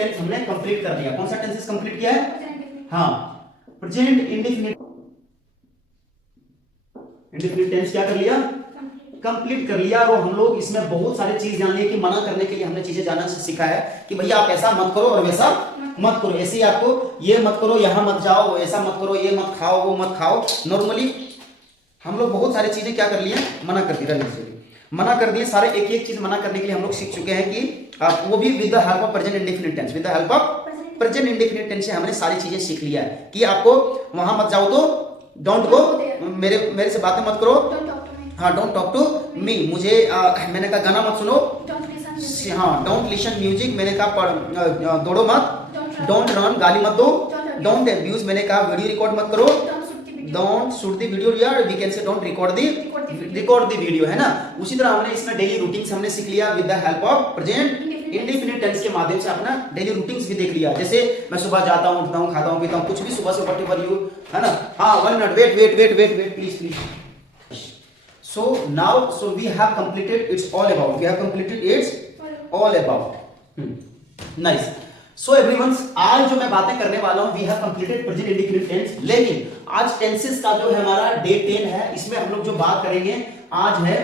Tense हमने complete कर दिया। कौन सा टेंसेस कंप्लीट किया है? हाँ, प्रेजेंट इंडेफिनिट टेंस क्या कर लिया? कंप्लीट कर लिया। और हम लोग इसमें बहुत सारी चीज जान लिए कि मना करने के लिए हमने चीजें जानना सीखा है कि भैया आप ऐसा मत करो और वैसा मत करो, ऐसे ही आपको ये मत करो, यहाँ मत जाओ, ऐसा मत करो, ये मत खाओ, वो मत खाओ। नॉर्मली हम लोग बहुत सारी चीजें क्या कर लिए? मना कर दी, मना कर दिए सारे। एक एक चीज मना करने के लिए हम लोग सीख चुके हैं कि आप वो भी with the help of present indefinite tense. With the help of present indefinite tense से हमने सारी चीजें सीख लिया है कि आपको वहां मत जाओ तो डोंट गो, मेरे से बातें मत करो, हाँ डोंट टॉक टू मी, मुझे मैंने कहा गाना मत सुनो, हाँ डोंट लिसन म्यूजिक, मैंने कहा दौड़ो मत, डोंट रन गाली मत दो, डोंट अब्यूज, मैंने कहा वीडियो रिकॉर्ड मत करो, डोंट शूट द वीडियो, या we can say don't record the video, है ना। उसी तरह हमने इसमें डेली रूटीन्स हमने सीख लिया with the help of present indefinite tense के माध्यम से अपना डेली रूटीन्स भी देख लिया। जैसे मैं सुबह जाता हूँ, उठता हूँ, खाता हूँ, पीता हूँ, कुछ भी सुबह से व्हाटएवर यू, है ना। हाँ 1 minute, wait please. So now, so we have completed it's all about. We have completed it's all about. Nice. So everyone, आज जो मैं बातें करने वाला हूँ, we have completed present indefinite tense. लेकिन आज tenses का जो है हमारा day 10 है, इसमें हम लोग जो बात करेंगे आज है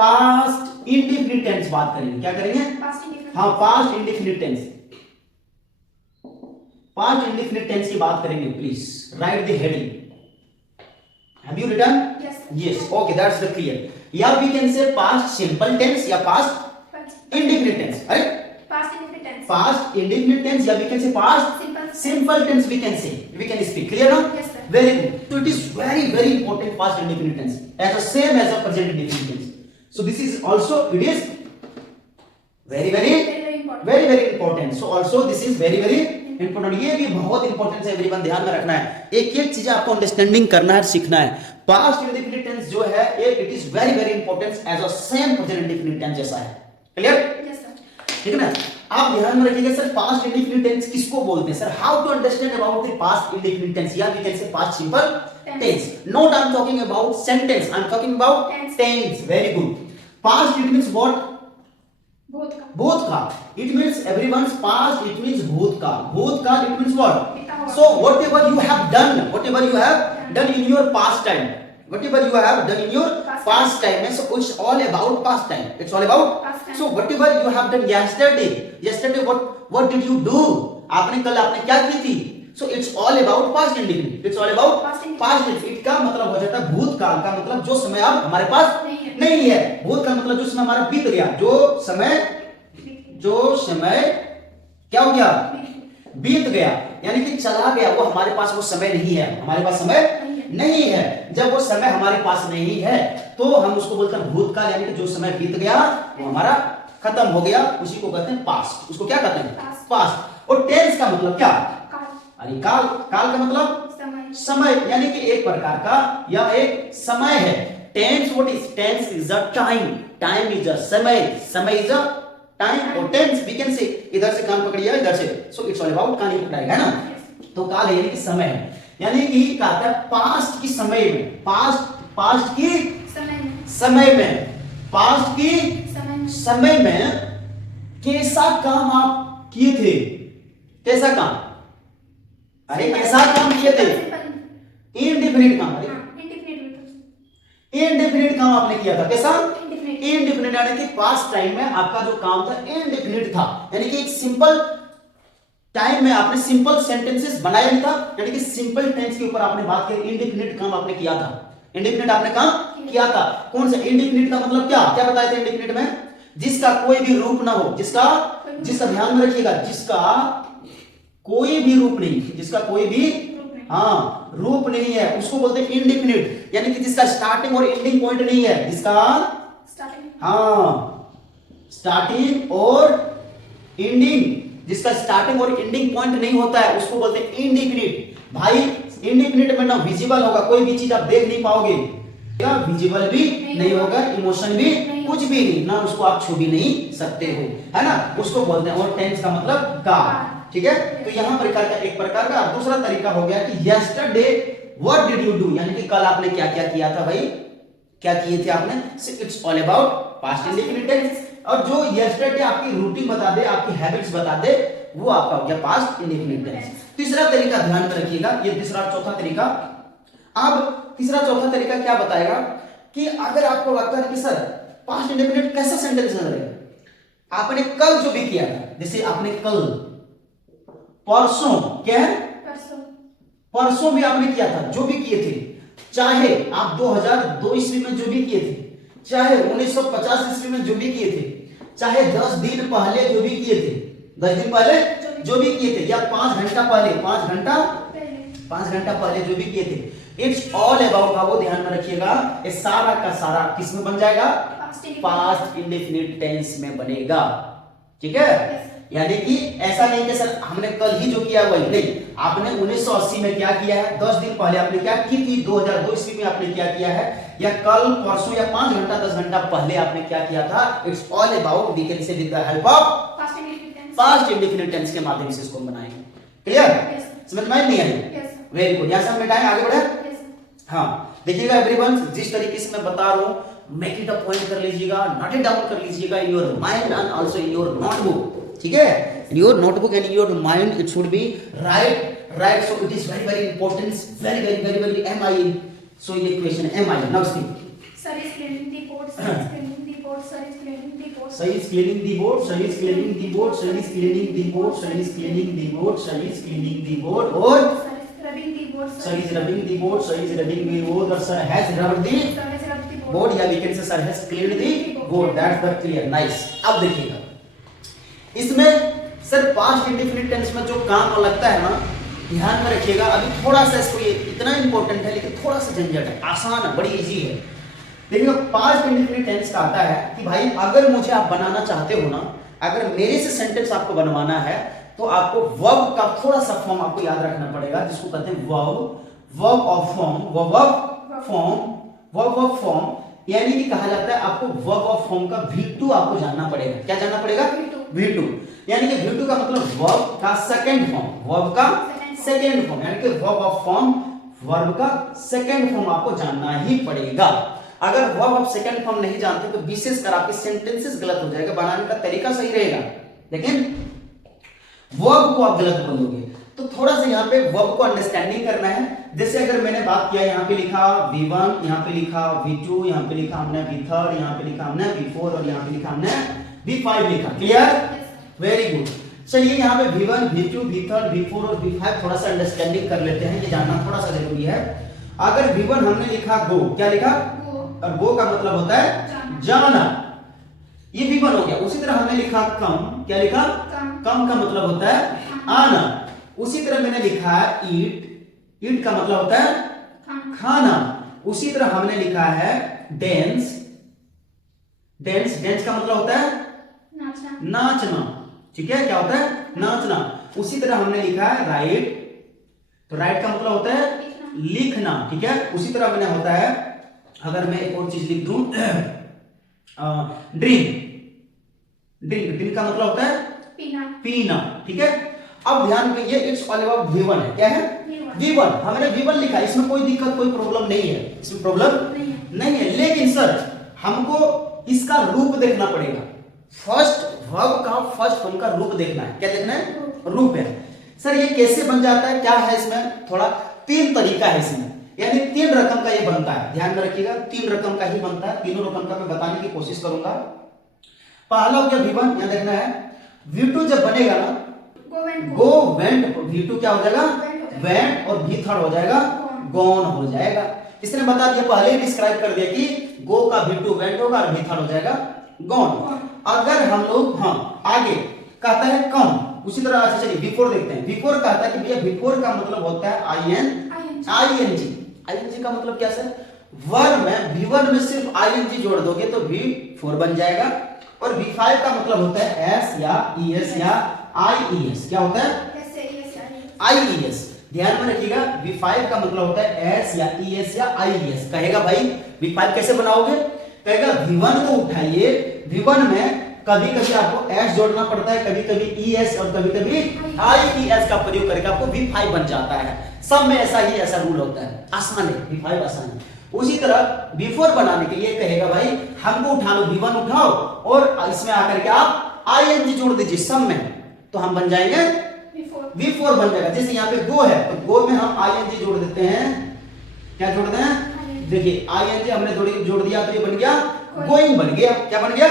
past indefinite tense बात करेंगे। क्या करेंगे? हाँ past indefinite tense. past indefinite tense की बात करेंगे। Please write the heading. Have you written? Yes. Okay, that's the clear. या we can say past simple tense या past indefinite tense, right? Past indefinite tense. Past indefinite tense या we can say past simple tense. We can say, we can speak. Clear now? Yes, sir. Very good. So it is very important past indefinite tense as the same as the present indefinite tense. So this is also, it is very important. So also this is very important. ये भी बहुत important है everyone, ध्यान में रखना है। एक एक चीज आपको अंडरस्टैंडिंग करना है, सीखना है। पास्ट इंडेफिनिट टेंस जो है it is very important as a same present indefinite tense जैसा है। क्लियर? Yes sir. ठीक है ना। आप ध्यान में रखिएगा सर, पास्ट इंडेफिनिट टेंस किसको बोलते हैं sir? How to understand about the past indefinite tense, या we can say past simple tense. Not I am talking about sentence, I am talking about tense. Very good. Past it means what? भूतकाल. It means everyone's past. It means भूतकाल. भूतकाल it means what? So whatever you have done in your past time, whatever you have done in your past time, so it's all about past time. It's all about past time. So whatever you have done yesterday, what did you do? आपने कल आपने क्या की थी? So it's all about past indefinite. It's all about past indefinite. का मतलब हो जाता है भूतकाल का मतलब जो समय अब हमारे पास नहीं है। भूत का मतलब जो समय हमारा बीत गया, जो समय क्या हो गया? बीत गया, यानी कि चला गया, वो हमारे पास वो समय नहीं है, हमारे पास समय नहीं है। जब वो समय हमारे पास नहीं है तो हम उसको बोलते हैं भूतकाल, यानी कि जो समय बीत गया वो हमारा खत्म हो गया, उसी को कहते हैं पास्ट। उसको क्या कहते हैं? पास्ट। और टेंस का मतलब क्या? अरे काल का मतलब समय, यानी कि एक प्रकार का या एक समय है। Tense what is? Tense is a time is a समय इज अ टाइम। और टेंस वी कैन से, इधर से कान पकड़िए, इधर से, सो इट्स ऑल अबाउट कान ही पकड़ाएगा, है ना। तो काल है यानी कि समय है, यानी कि कहता है पास्ट की समय में, पास्ट की समय में, पास्ट की समय में कैसा काम आप किए थे? कैसा काम? अरे कैसा काम किए थे? इनडेफिनिट काम। अरे इनडेफिनिट काम आपने किया था। कैसा? इनडेफिनिट, यानी कि पास्ट टाइम में आपका जो काम था इनडेफिनिट था, यानी कि एक सिंपल टाइम में आपने सिंपल सेंटेंसेस बनाया नहीं था, यानी कि सिंपल टेंस के ऊपर आपने बात की। इनडेफिनिट काम आपने किया था, इनडेफिनिट आपने काम किया था। कौन सा? इनडेफिनिट का मतलब क्या बताया था इनडेफिनिट में? जिसका कोई भी रूप ना हो, जिसका ध्यान में रखिएगा, जिसका कोई भी रूप नहीं, जिसका कोई भी रूप नहीं है, उसको बोलते हैं इनडेफिनिट। यानी कि जिसका स्टार्टिंग और एंडिंग पॉइंट नहीं है, जिसका स्टार्टिंग और एंडिंग, जिसका स्टार्टिंग और एंडिंग पॉइंट नहीं होता है, उसको बोलते हैं इनडेफिनिट। भाई इनडेफिनिट में ना विजिबल होगा, कोई भी चीज आप देख नहीं पाओगे, या विजिबल भी नहीं होगा, इमोशन भी कुछ भी नहीं, ना उसको आप छू भी नहीं सकते हो, है ना। उसको बोलते हैं। और टेंस का मतलब काल, ठीक है। तो यहां प्रकार का एक प्रकार का दूसरा तरीका हो गया कि yesterday what did you do, यानी कि कल आपने क्या क्या किया था भाई, क्या किए थे आपने। It's all about past indefinite tense. और जो यस्टरडे आपकी रूटीन बता दे, आपकी हैबिट्स बता दे, वो आपका हो गया पास्ट इंडेफिनिट टेंस। तीसरा तरीका ध्यान में रखिएगा, ये तीसरा चौथा तरीका। अब तीसरा चौथा तरीका क्या बताएगा कि अगर आपको लगता है कि सर पास्ट इंडेफिनिट कैसा सेंटेंस है, आपने कल जो भी किया था, जैसे आपने कल, परसों, क्या है, परसों भी आपने किया था, जो भी किए थे, चाहे आप 2002 ईस्वी में जो भी किए थे, चाहे 1950 ईस्वी में जो भी किए थे, चाहे 10 दिन पहले जो भी किए थे, 10 दिन पहले जो भी किए थे, या 5 घंटा पहले, 5 घंटा पहले जो भी किए थे, इट्स ऑल अबाउट का वो ध्यान में रखिएगा, ये सारा का सारा किस में बन जाएगा, पास्ट इंडेफिनिट टेंस में बनेगा। ठीक है, यानी कि ऐसा नहीं कि सर हमने कल ही जो किया वही नहीं, आपने 1980 में क्या किया है, 10 दिन पहले आपने क्या की थी, 2002 ईस्वी में आपने क्या किया है, या कल, परसों, या 5 घंटा 10 घंटा पहले आपने क्या किया था। It's all about, we can say with the help of past indefinite tense के माध्यम से इसको बनाएंगे। क्लियर, समझ में नहीं आई? वेरी गुड, यहां से हम मिटाएं, आगे बढ़े। हाँ देखिएगा एवरीवन, जिस तरीके से मैं बता रहा हूं, मेक इट अ पॉइंट कर लीजिएगा, नोट इट डाउन कर लीजिएगा in your mind and also in your notebook. ठीक है, in your notebook and in your mind it should be right, so it is very important, very MI, सो ये question MI next thing, sir is cleaning the board, sir is cleaning the board, sir is cleaning the board, sir is cleaning the board, sir is cleaning the board, sir is cleaning the board, sir is cleaning the board, sir is cleaning the board, और sir is rubbing the board, sir is rubbing the board, sir is rubbing the board, or sir has rubbed the sir has rubbed the board, board, या we can say sir has cleaned the board, that's the clear, nice। अब देखिएगा इसमें sir past indefinite tense में जो काम लगता है ना, ध्यान में रखिएगा, अभी थोड़ा सा इसको, ये इतना इंपॉर्टेंट है लेकिन थोड़ा सा झंझट है, आसान है, बड़ी इजी है। देखिए पास्ट इंडेफिनिट टेंस का आता है कि भाई अगर मुझे आप बनाना चाहते हो ना, अगर मेरे से सेंटेंस आपको बनवाना है तो आपको वर्ब का थोड़ा सा फॉर्म आपको याद रखना पड़ेगा, जिसको कहते हैं वर्ब ऑफ फॉर्म, यानी कि कहा जाता है आपको वर्ब ऑफ फॉर्म का V2 आपको जानना पड़ेगा। क्या जानना पड़ेगा? V2, यानी कि V2 का मतलब वर्ब का सेकंड फॉर्म, वर्ब का सेकंड फॉर्म, यानी कि वर्ब ऑफ फॉर्म, वर्ब का सेकंड फॉर्म आपको जानना ही पड़ेगा। अगर वर्ब ऑफ सेकंड फॉर्म नहीं जानते तो विशेषकर आपके सेंटेंसेस गलत हो जाएगा, बनाने का तरीका सही रहेगा लेकिन वर्ब को आप गलत बोलोगे। तो थोड़ा सा यहाँ पे वर्ब को अंडरस्टैंडिंग करना है। जैसे अगर मैंने बात किया, यहाँ पे लिखा V1, यहाँ पे लिखा V2, यहाँ पे लिखा हमने V3, यहाँ पे लिखा हमने V4 और यहाँ पे लिखा हमने V5 लिखा। Clear, very good. चलिए यहाँ पे V1, V2, V3, V4 और V5 थोड़ा सा अंडरस्टैंडिंग कर लेते हैं, ये जानना थोड़ा सा जरूरी है। अगर V1 हमने लिखा गो, क्या लिखा, और गो का मतलब होता है जाना, ये V1 हो गया। उसी तरह हमने लिखा कम, क्या लिखा, कम का मतलब होता है आना। उसी तरह मैंने लिखा है ईट का मतलब होता है खाना। उसी तरह हमने लिखा है डेंस का मतलब होता है नाचना। ठीक है, क्या होता है, नाचना। उसी तरह हमने लिखा है राइट, तो राइट का मतलब होता है लिखना। ठीक है, उसी तरह मैंने होता है, अगर मैं एक और चीज लिख दूं, ड्रिंक का मतलब होता है पीना। ठीक है, अब ध्यान में, ये इट्स ऑल अबाउट V1 है। क्या है, V1, हमने V1 लिखा, इसमें कोई दिक्कत, कोई प्रॉब्लम नहीं है, इसमें प्रॉब्लम नहीं है। लेकिन सर हमको इसका रूप देखना पड़ेगा, फर्स्ट वर्ब का फर्स्ट फॉर्म का रूप देखना है। क्या देखना है, रूप है। सर ये कैसे बन जाता है, क्या है इसमें, थोड़ा 3 तरीका है इसमें, यानी 3 रकम का ये बनता है। ध्यान में रखिएगा, 3 रकम का ही बनता है। तीनों रकम का मैं बताने की कोशिश करूंगा। पहला हो गया V1, यहां देखना है। V2 जब बनेगा ना, गो वेंट, V2 क्या हो जाएगा, वेंट, और V3 हो जाएगा गॉन हो जाएगा। इसने बता दिया, पहले ही डिस्क्राइब कर दिया कि गो का V2 वेंट होगा और V3 हो जाएगा गॉन। अगर हम लोग आगे कहता है कम, उसी तरह अच्छा चलिए V4 देखते हैं। V4 कहता है कि भैया V4 का मतलब होता है ING का मतलब क्या सर, वर्ब में V1 में सिर्फ ING जोड़ दोगे तो V4 बन जाएगा, और V5 का मतलब होता है S या ES या IES। क्या होता है, IES। ध्यान में रखिएगा, V5 का मतलब होता है S या ES या IES। कहेगा भाई V5 कैसे बनाओगे, कहेगा V1 को उठाइए, V1 में कभी कभी आपको S जोड़ना पड़ता है, कभी कभी ES और कभी कभी IES का प्रयोग करके आपको V5 बन जाता है। सब में ऐसा रूल होता है, आसान है, V5 आसान है। उसी तरह V4 बनाने के लिए कहेगा भाई हमको उठा लो, V1 उठाओ और इसमें आकर के आप ING जोड़ दीजिए सब में। तो हम बन जाएंगे before V4 बन जाएगा। जैसे यहाँ पे गो है तो गो में हम ing जोड़ देते हैं। क्या जोड़ दें? देखिए ing हमने जोड़ दिया तो ये बन गया गोइंग बन गया। क्या बन गया?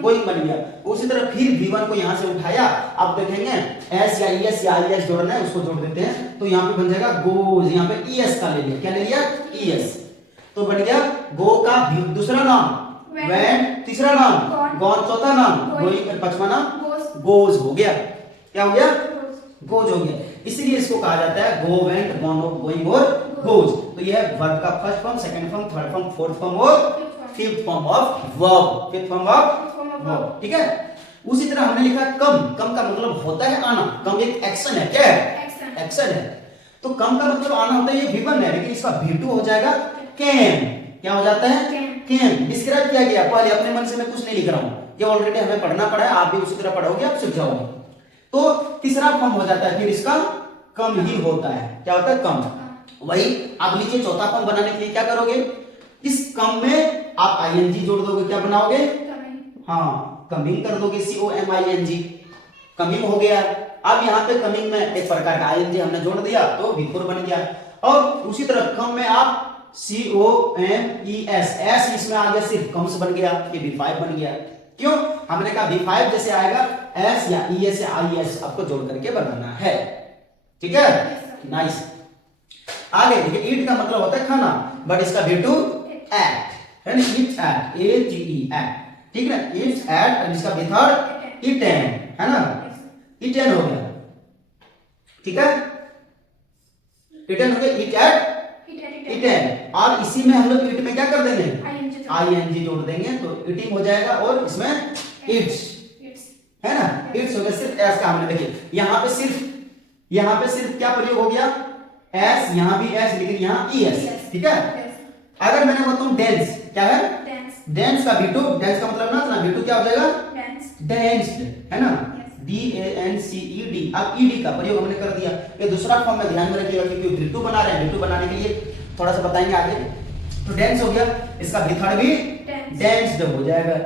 गोइंग बन गया। उसी तरह फिर V1 को यहाँ से उठाया, अब देखेंगे S या ES या IS जोड़ना है, उसको जोड़ देते हैं तो यहाँ पे बन जाएगा गोज। यहाँ पे ES का ले लिया। क्या ले लिया? ES। तो बन गया गो का दूसरा नाम went, तीसरा नाम gone, चौथा नाम गोइंग, पांचवा नाम गोज हो गया। क्या हो गया? गोज हो गया। इसीलिए इसको कहा जाता है गो, वेंट, गॉन, गोइंग और गोज। तो ये है वर्ब का first form, second form, third form, fourth form और fifth form of verb. Fifth form of verb. ठीक है। उसी तरह हमने लिखा कम। कम का मतलब होता है आना। कम एक एक्शन है। क्या है? एक्शन है। तो कम का मतलब आना होता है, ये V1 है, लेकिन इसका V2 हो जाएगा कैम। क्या हो जाता है? कैम। डिस्क्राइब किया गया पहले, अपने मन से मैं कुछ नहीं लिख रहा हूं, ये ऑलरेडी हमें पढ़ना पड़ा है, आप भी उसी तरह पढ़ोगे, आप सीख जाओगे। तो तीसरा फॉर्म हो जाता है फिर इसका कम ही होता है। क्या होता है? कम। वही अब लीजिए चौथा फॉर्म बनाने के लिए क्या करोगे? इस कम में आप ing जोड़ दोगे। क्या बनाओगे? हाँ, कमिंग कर दोगे, COMING। कमिंग हो गया। अब यहाँ पे कमिंग में एक प्रकार का ing हमने जोड़ दिया तो V4 बन गया। और उसी तरह कम में आप COMES, S इसमें आ गया, सिर्फ कम्स बन गया, ये V5 बन गया। क्यों? हमने कहा V5 जैसे आएगा S या ES या IS आपको जोड़ करके बनाना है। ठीक है, नाइस। आगे देखिए, ईट का मतलब होता है खाना, बट इसका V2 एट है ना, ईट एट, ATE एट। ठीक है, ईट एट, और इसका V3 ईटेन है ना, ईटेन हो गया। ठीक है, ईटेन हो गया, ईट एट ईटेन। और इसी में हम लोग ईट में क्या कर देंगे? ing जोड़ देंगे तो ईटिंग हो जाएगा, और इसमें इट्स है ना, इट्स हो गया। सिर्फ एस का हमने देखिए यहाँ पे सिर्फ क्या प्रयोग हो गया? एस, यहाँ भी एस, लेकिन यहाँ ES। ठीक है। अगर मैंने बताऊं डेंस, क्या है? डेंस का V2, डेंस का मतलब ना V2 क्या हो जाएगा? डेंस्ड है ना, DANCED। अब ED का प्रयोग हमने कर दिया। ये दूसरा फॉर्म में ध्यान में रखिएगा, क्योंकि V2 बना रहे हैं, V2 बनाने के लिए थोड़ा सा बताएंगे आगे। तो डेंस हो गया, इसका V3 भी डेंस्ड हो जाएगा।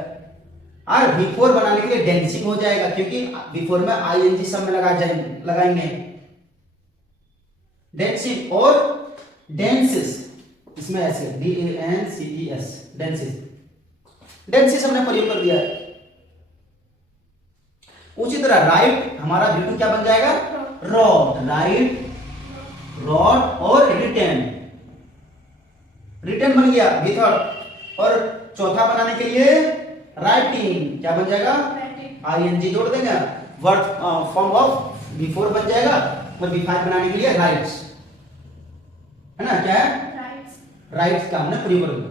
और V4 बनाने के लिए डेंसिंग हो जाएगा, क्योंकि V4 में ing सब में लगाएंगे डेंसिंग। और डेंसिस इसमें ऐसे DANCES, डेंसिस हमने प्रयोग कर दिया है। उसी तरह राइट, हमारा V2 क्या बन जाएगा? रॉड, राइट, रॉड, और रिटर्न बन गया V3। और चौथा बनाने के लिए राइटिंग, क्या बन जाएगा? ing जोड़ देंगे, वर्ड फॉर्म ऑफ V4 बन जाएगा। और V5 बनाने के लिए राइट्स है ना, क्या है? राइट्स का हमने प्रयोग कर दिया।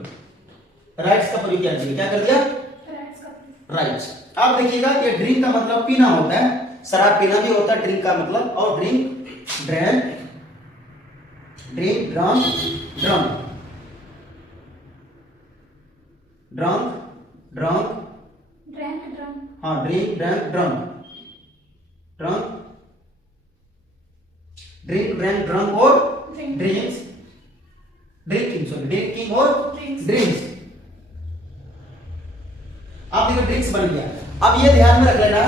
राइट्स का प्रयोग क्या कर दिया? राइट्स। अब देखिएगा कि ड्रिंक का मतलब पीना होता है, शराब पीना भी होता है ड्रिंक का मतलब। और drink, drank, drink, drunk, drunk, drunk, drunk, हाँ, drink, drank, drunk, drunk, drink, drank, drunk और ड्रिंक्स, ड्रिंकिंग, सॉरी, ड्रिंकिंग और ड्रिंक्स। अब देखो ड्रिंक्स बन गया। अब ये ध्यान में रख लेना,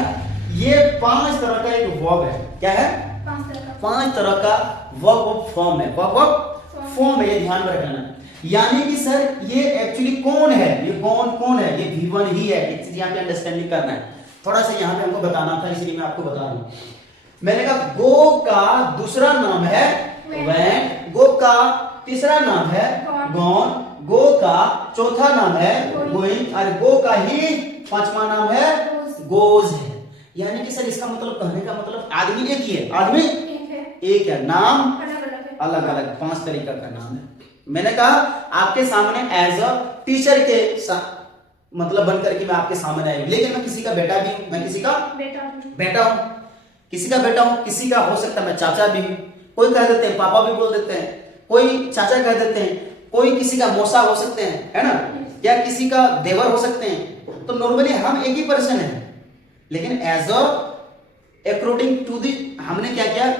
ये 5 तरह का एक वर्ब है। क्या है? 5 तरह का वर्ब फॉर्म है, वर्ब फॉर्म है, ये ध्यान में रख लेना। यानी कि सर ये एक्चुअली कौन है? ये कौन है? ये V1 ही है। एक चीज यहाँ पे अंडरस्टैंडिंग करना है, थोड़ा सा यहाँ पे हमको बताना था, इसलिए मैं आपको बता रहा हूँ। मैंने कहा गो का दूसरा नाम है वेंट, गो का तीसरा नाम है गॉन, गो का चौथा नाम है गोइंग, और गो का ही पांचवा नाम है गोज है। यानी कि सर इसका मतलब, कहने का मतलब आदमी एक ही है, आदमी एक है, नाम अलग अलग, 5 तरीका का नाम है। मैंने कहा आपके सामने एज अ टीचर के मतलब बन करके मैं आपके सामने आई, लेकिन मैं किसी का बेटा भी हूं, मैं किसी का बेटा हूं, किसी का बेटा हूं, किसी का हो सकता है मैं चाचा भी हूं, कोई कह देते हैं पापा भी बोल देते हैं, कोई चाचा कह देते हैं, कोई किसी का मौसा हो सकते हैं, है ना, या किसी का देवर हो सकते हैं। तो नॉर्मली हम एक ही पर्सन है, लेकिन as a according to the हमने क्या किया,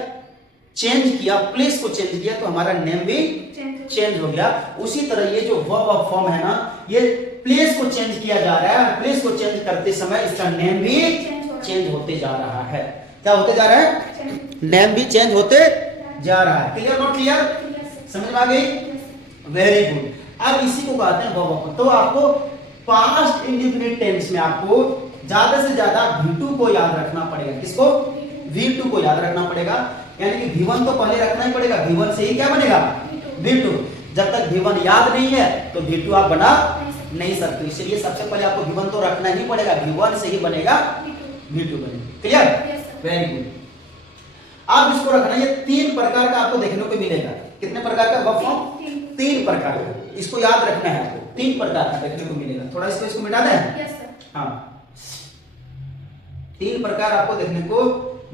चेंज किया, प्लेस को चेंज किया, तो हमारा नेम भी चेंज हो गया। उसी तरह ये जो वर्ब ऑफ फॉर्म है ना, ये प्लेस को चेंज किया जा रहा है, प्लेस को चेंज करते समय इसका नेम भी चेंज होते जा रहा है। क्या होते जा रहा है, नेम भी चेंज होते जा रहा है। क्लियर नॉट क्लियर, समझ में आ गई, वेरी गुड। अब इसी को कहते हैं वर्ब ऑफ। तो आपको पास्ट इंडेफिनिट टेंस में आपको ज्यादा से ज्यादा V2 को याद रखना पड़ेगा। किसको, V2 को याद रखना पड़ेगा, यानी कि V1 तो पहले रखना ही पड़ेगा, V1 से ही क्या बनेगा, V2। जब तक V1 याद नहीं है तो V2 आप बना नहीं सकते, इसलिए सबसे पहले आपको V1 तो रखना ही पड़ेगा, V1 से ही बनेगा V2 बनेगा। Clear, very good. आप इसको रखना, ये 3 प्रकार का आपको देखने को मिलेगा। कितने प्रकार का वर्ब फॉर्म, 3 प्रकार का, इसको याद रखना है आपको, 3 प्रकार का देखने को मिलेगा। थोड़ा इसको मिटा दें, हाँ, 3 प्रकार आपको देखने को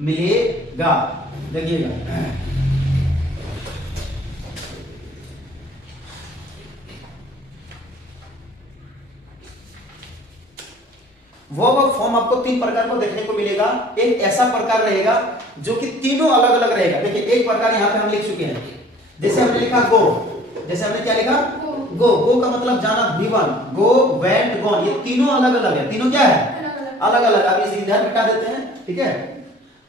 मिलेगा, देखिएगा। वर्ब फॉर्म आपको 3 प्रकार को देखने को मिलेगा। एक ऐसा प्रकार रहेगा जो कि तीनों अलग अलग रहेगा। देखिए एक प्रकार यहाँ पे हम लिख चुके हैं, जैसे हमने लिखा गो, जैसे हमने क्या लिखा, गो, गो का मतलब जाना, V1, गो, वेंट, गॉन, ये तीनों अलग अलग है। तीनों क्या है, अलग अलग। अब इसे इधर मिटा देते हैं, ठीक है।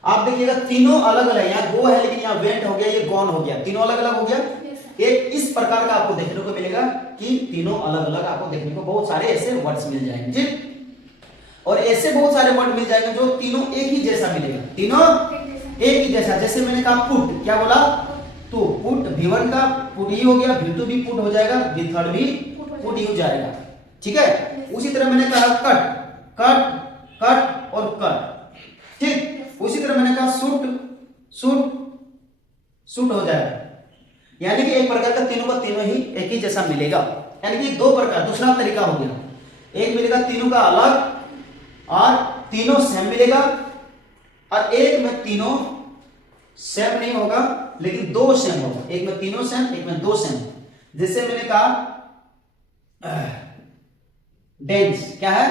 आप देखिएगा तीनों अलग अलग, यहाँ गो है लेकिन यहाँ वेंट हो गया, ये गॉन हो गया, तीनों अलग अलग हो गया। एक इस प्रकार का आपको देखने को मिलेगा कि तीनों अलग अलग आपको देखने को बहुत सारे ऐसे वर्ड्स मिल जाएंगे, ठीक। और ऐसे बहुत सारे वर्ड मिल जाएंगे जो तीनों एक ही जैसा मिलेगा, तीनों एक ही जैसा। जैसे मैंने कहा पुट, क्या बोला, तो पुट, V1 का पुट ही हो गया, V2 भी पुट हो जाएगा, V3 भी पुट ही हो जाएगा, ठीक है। उसी तरह मैंने कहा कट, कट, कट और कट, ठीक। उसी तरह मैंने कहा सूट, सूट, सूट हो जाएगा। यानी कि एक प्रकार का तीनों का तीनों ही एक ही जैसा मिलेगा, यानी कि 2 प्रकार, दूसरा तरीका हो गया। एक मिलेगा तीनों का अलग और तीनों सेम मिलेगा, और एक में तीनों सेम नहीं होगा लेकिन 2 सेम होगा। एक में तीनों सेम, एक में 2 सेम। जैसे मैंने कहा डेंस, क्या है,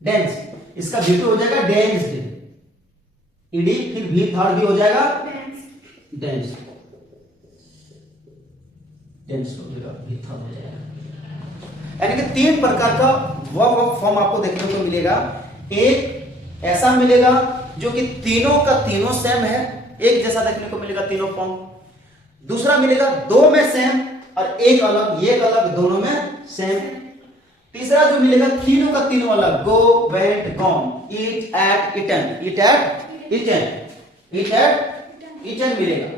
डेंस, इसका V2 हो जाएगा डेंस, ईडी, फिर V3 भी हो जाएगा डेंस, डेंस हो जाएगा, V3 हो जाएगा। यानी कि 3 प्रकार का वर्ब फॉर्म आपको देखने को मिलेगा। एक ऐसा मिलेगा जो कि तीनों का तीनों सेम है, एक जैसा देखने को मिलेगा तीनों फॉर्म। दूसरा मिलेगा 2 में सेम और एक अलग, ये अलग, दोनों में सेम। तीसरा जो मिलेगा तीनों का तीनों अलग, गो, वेंट, गॉन, ईट, एट, इटन, ईट एट, इटन, ईट एट, इटन मिलेगा।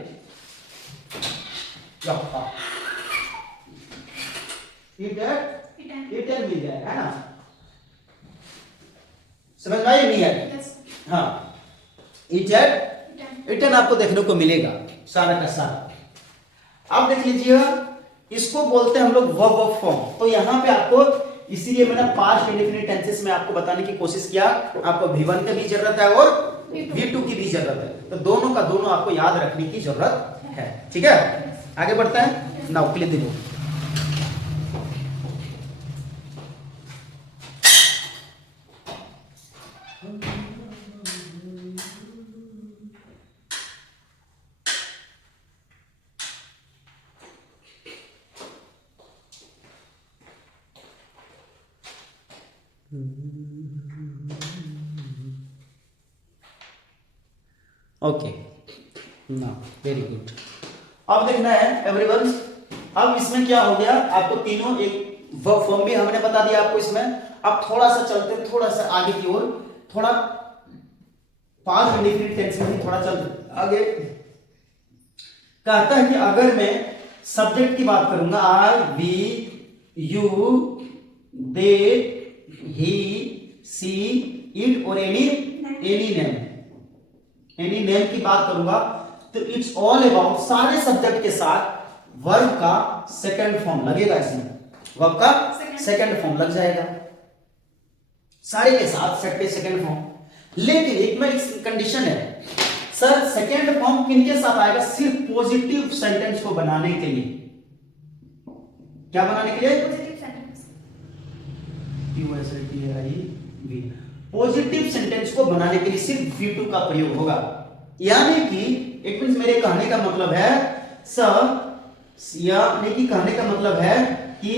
ईट एट, इटन मिल जाएगा, है ना, समझ में आई नहीं है, हाँ। ईट एट, इटन आपको देखने को मिलेगा सारा का सारा। अब देख लीजिए, इसको बोलते हैं हम लोग वर्ब फॉर्म। तो यहां पे आपको, इसीलिए मैंने पास्ट इंडेफिनिट टेंसेस में आपको बताने की कोशिश किया, आपको V1 की भी जरूरत है और V2 की भी जरूरत है, तो दोनों का दोनों आपको याद रखने की जरूरत है, ठीक है। आगे बढ़ता है, नाउ क्लियर देखो। ओके, ना, वेरी गुड। अब देखना है एवरीवन, अब इसमें क्या हो गया, आपको तीनों एक वर्ब फॉर्म भी हमने बता दिया आपको इसमें। अब थोड़ा सा चलते, थोड़ा सा आगे की ओर, थोड़ा पास्ट इंडेफिनिट टेंस में थोड़ा चलते आगे। कहता है कि अगर मैं सब्जेक्ट की बात करूंगा, I, we, you, they, he, she, it और एनी नेम की बात करूंगा, तो इट्स ऑल अबाउट, सारे सब्जेक्ट के साथ वर्ब का सेकंड फॉर्म लगेगा। इसमें वर्ब का सेकंड फॉर्म लग जाएगा, सारे के साथ सेकंड फॉर्म। लेकिन एक में कंडीशन है, सर सेकंड फॉर्म किनके साथ आएगा, सिर्फ पॉजिटिव सेंटेंस को बनाने के लिए। क्या बनाने के लिए, पॉजिटिव सेंटेंस को बनाने के लिए सिर्फ V2 का प्रयोग होगा। यानी कि इट मींस, मेरे कहने का मतलब है सर, यानी कि कहने का मतलब है कि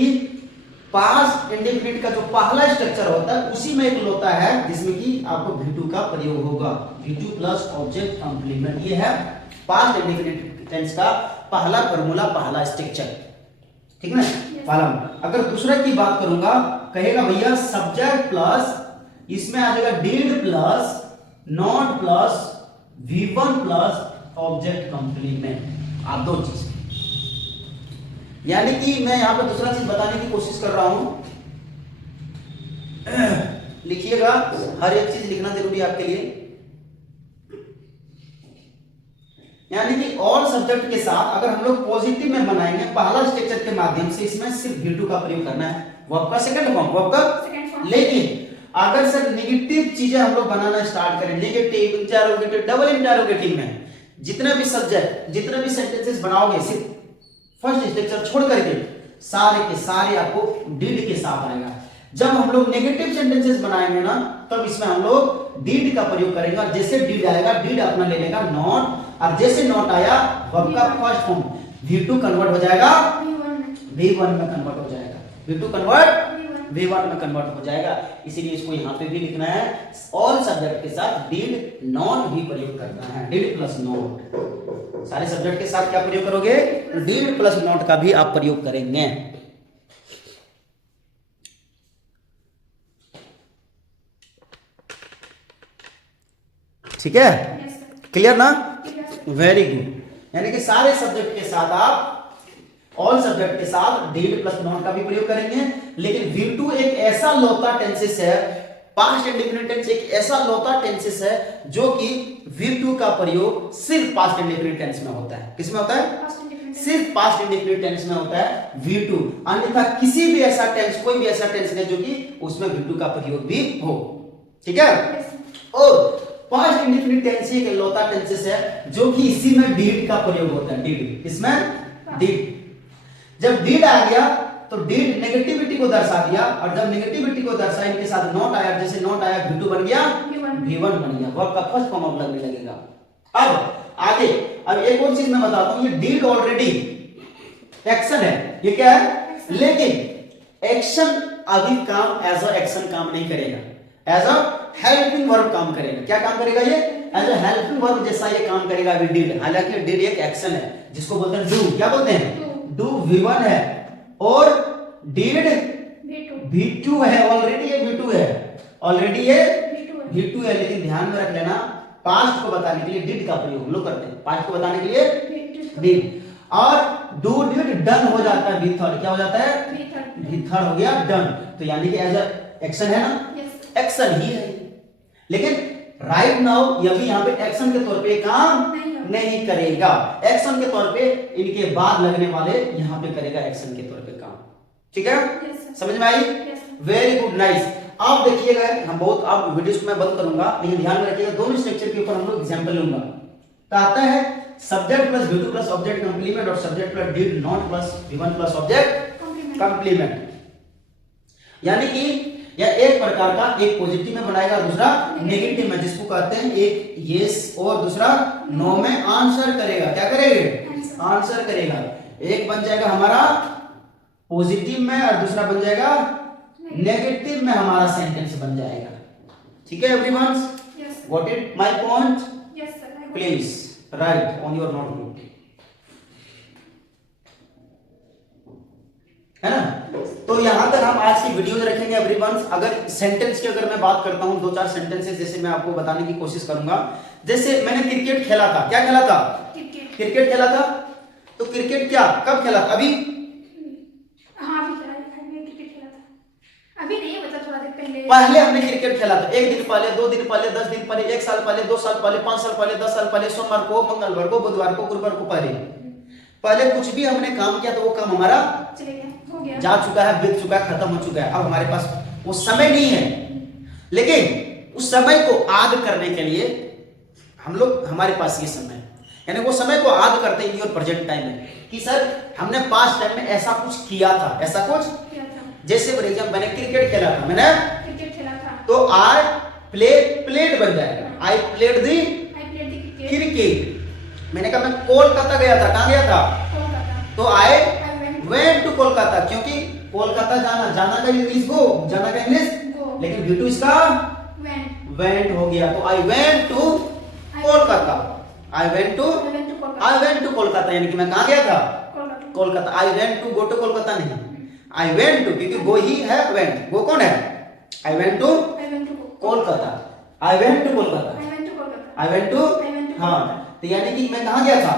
पास्ट इंडेफिनिट का जो पहला स्ट्रक्चर होता है उसी में एक होता है जिसमें कि आपको V2 का प्रयोग होगा। V2 प्लस ऑब्जेक्ट कंप्लीमेंट, ये है पास्ट इंडेफिनिट टेंस का पहला फॉर्मूला, पहला स्ट्रक्चर, ठीक ना। पहला। अगर दूसरा की बात करूंगा, कहेगा भैया सब्जेक्ट प्लस, इसमें आ जाएगा did plus not plus V1 plus object complement, आप दो चीज। यानी कि मैं यहां पर दूसरा चीज बताने की कोशिश कर रहा हूं, लिखिएगा, हर एक चीज लिखना जरूरी है आपके लिए। यानी कि ऑल सब्जेक्ट के साथ अगर हम लोग पॉजिटिव में बनाएंगे पहला स्ट्रक्चर के माध्यम से, इसमें सिर्फ V2 का प्रयोग करना है, वर्ब का सेकंड फॉर्म, वर्ब का। लेकिन अगर सर नेगेटिव चीजें हम लोग बनाना स्टार्ट करें, नेगेटिव, इंटरोगेटिव, डबल इंटरोगेटिव में जितने भी सब्जेक्ट, जितने भी सेंटेंसेस बनाओगे, सिर्फ फर्स्ट स्ट्रक्चर छोड़ करके सारे के सारे आपको डिड के साथ आएगा। जब हम लोग नेगेटिव सेंटेंसेस बनाएंगे ना, तब इसमें हम लोग डिड का प्रयोग करेंगे, और जैसे डिड आएगा, डिड अपना ले लेगा नॉट, और जैसे नॉट आया वर्ब का फर्स्ट फॉर्म V2 कन्वर्ट हो जाएगा V1 में कन्वर्ट हो जाएगा, V2 कन्वर्ट V1 में कन्वर्ट हो जाएगा। इसीलिए इसको यहां पे भी लिखना है, ऑल सब्जेक्ट के साथ डिड नॉट भी प्रयोग करना है, डिड प्लस नॉट। सारे सब्जेक्ट के साथ क्या प्रयोग करोगे? डिड प्लस नॉट का भी आप प्रयोग करेंगे। ठीक है, क्लियर ना? Very good. यानी कि सारे सब्जेक्ट के साथ आप, ऑल सब्जेक्ट के साथ डिड प्लस नॉट का भी प्रयोग करेंगे। लेकिन V2 एक ऐसा लौता टेंसेस है, पास्ट इंडेफिनिट टेंस एक ऐसा लौता टेंसेस है जो कि V2 का प्रयोग सिर्फ पास्ट इंडेफिनिट टेंस में होता है। किसमें होता है? सिर्फ पास्ट इंडेफिनिट टेंस में होता है V2। अन्यथा किसी भी ऐसा टेंस, कोई भी ऐसा टेंस नहीं जो कि उसमें V2 का प्रयोग भी हो। ठीक है। और पास्ट इंडेफिनिट टेंस एक लौता टेंसेस है जो कि इसी में डिड का प्रयोग होता है। डिड, इसमें डिड। जब डिड आ गया तो डिड नेगेटिविटी को दर्शा दिया, और जब नेगेटिविटी को दर्शा इनके साथ नॉट आया, जैसे नॉट आया V2 बन गया V1 बन गया, वर्ब का फर्स्ट फॉर्म अब लगने लगेगा। अब आगे, अब एक और चीज मैं बताता हूं, ये डिड ऑलरेडी एक्शन है, ये क्या है? लेकिन एक्शन अभी काम एज अ एक्शन काम नहीं करेगा, एज अ हेल्पिंग वर्ब काम करेगा। क्या काम करेगा? ये एज अ हेल्पिंग वर्ब जैसा ये काम करेगा अभी डिड। हालांकि डिड एक एक्शन है जिसको बोलते हैं डू। क्या बोलते हैं? डू V1 है, और डिड V2 है, ऑलरेडी ये V2 है, ऑलरेडी ये V2 है। लेकिन ध्यान में रख लेना, पास्ट को बताने के लिए डिड का प्रयोग हम लोग करते हैं, पास्ट को बताने के लिए डिड। और डू डिड डन हो जाता है V थर्ड। क्या हो जाता है? V थर्ड हो गया डन। तो यानी कि एज अ एक्शन है ना, एक्शन ही है। लेकिन राइट नाउ ये भी यहाँ पे एक्शन के तौर पे काम नहीं करेगा, एक्शन के तौर पे इनके बाद लगने वाले यहाँ पे करेगा एक्शन के तौर पे काम। ठीक है, समझ में आई? Very good, nice. आप देखिएगा, हम बहुत, आप वीडियोस को मैं बंद करूंगा, लेकिन ध्यान में रखिएगा दोनों स्ट्रक्चर के ऊपर हम लोग एग्जांपल लूंगा। कहता है subject plus V2 plus object complement, और subject plus did not plus V1 plus object complement. यानी कि यह एक प्रकार का, एक पॉजिटिव में बनाएगा, दूसरा नेगेटिव में, जिसको कहते हैं एक यस और दूसरा नो में आंसर करेगा। क्या करेंगे? आंसर करेगा। एक बन जाएगा हमारा पॉजिटिव में, और दूसरा बन जाएगा नेगेटिव में, हमारा सेंटेंस बन जाएगा। ठीक है everyone? Got it my point? Please right on your notebook, है ना? तो यहां तक हम आज की वीडियो रखेंगे एवरीवन। अगर सेंटेंस की अगर मैं बात करता हूं, 2-4 सेंटेंसेस जैसे मैं आपको बताने की कोशिश करूंगा। जैसे मैंने क्रिकेट खेला था। क्या खेला था? क्रिकेट खेला था। तो क्रिकेट क्या कब खेला था? अभी? हाँ, अभी क्रिकेट खेला था। अभी नहीं, बता थोड़ा देर पहले। पहले हमने क्रिकेट खेला था, 1 दिन पहले, 2 दिन पहले, 10 दिन पहले, 1 साल पहले, 2 साल पहले, 5 साल पहले, 10 साल पहले, सोमवार को, मंगलवार को, बुधवार को, गुरुवार को, पहले कुछ भी हमने काम किया तो वो काम हमारा चले गया, हो गया, जा चुका है, बीत चुका है, खत्म हो चुका है। अब हमारे पास वो समय नहीं है। लेकिन उस समय को याद करने के लिए हम लोग, हमारे पास ये समय है, यानी वो समय को याद करते हैं और प्रेजेंट टाइम में कि सर हमने पास्ट टाइम में ऐसा कुछ किया था, ऐसा कुछ किया था। जैसे फॉर एग्जांपल मैंने क्रिकेट खेला था, मैंने क्रिकेट खेला था, तो आई प्लेड बन जाएगा। I played the cricket. मैंने कहा मैं कोलकाता गया था। कहां गया था? कोलकाता। तो आई वेंट टू कोलकाता, क्योंकि कोलकाता जाना, जाना का इंग्लिश गो, जाना का इंग्लिश Go. लेकिन V2 इसका Went. वेंट हो गया, तो I went to Kolkata, I went to I went to Kolkata. I went to Kolkata, यानी कि मैं कहाँ गया था, Kolkata. Kolkata. I went to go to Kolkata नहीं, आई वेंट टू, क्योंकि गो ही है, वेंट गो कौन है, I went to I went to Kolkata, I went to Kolkata, I went to Kolkata. I went to, I went to हाँ, तो यानी कि मैं कहाँ गया था,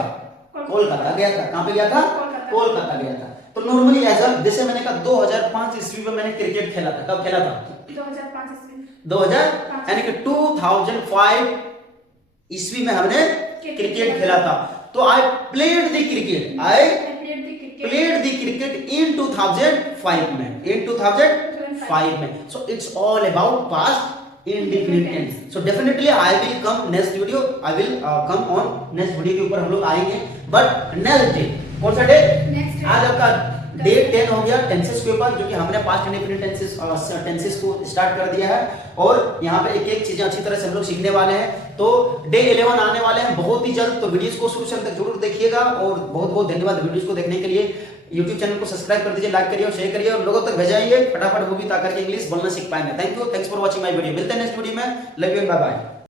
कोलकाता गया था। कहाँ पे गया था, कोलकाता। कोलकाता गया था। तो नॉर्मली एज जैसे मैंने कहा 2005 ईस्वी में मैंने क्रिकेट खेला था, कब खेला था, 2005 ईस्वी में। 2000 यानी कि 2005 ईस्वी में हमने क्रिकेट खेला था। तो I played the cricket, I I played the cricket. Played the cricket in 2005 में, इन 2005 में। So it's all about past indefinite tense. So definitely I will come next video, I will come on next video के ऊपर हम लोग आएंगे। But next day, कौन सा day, Next day. आज आपका डे 10 हो गया टेंसेस के ऊपर, जो कि हमने पास्ट इंडिफिनिट टेंसेस को स्टार्ट कर दिया है, और यहाँ पे एक एक चीजें अच्छी तरह से हम लोग सीखने वाले हैं। तो डे 11 आने वाले हैं बहुत ही जल्द, तो वीडियोस को शुरू से अंत तक जरूर देखिएगा, और बहुत बहुत धन्यवाद वीडियोस को देखने के लिए। YouTube चैनल को सब्सक्राइब कर दीजिए, लाइक करिए और शेयर करिए, और लोगों तक भेजाइए फटाफट, वो भी ताकि इंग्लिश बोलना सीख पाएंगे। Thank you, thanks for watching my video. मिलते हैं नेक्स्ट वीडियो में, love you and bye bye.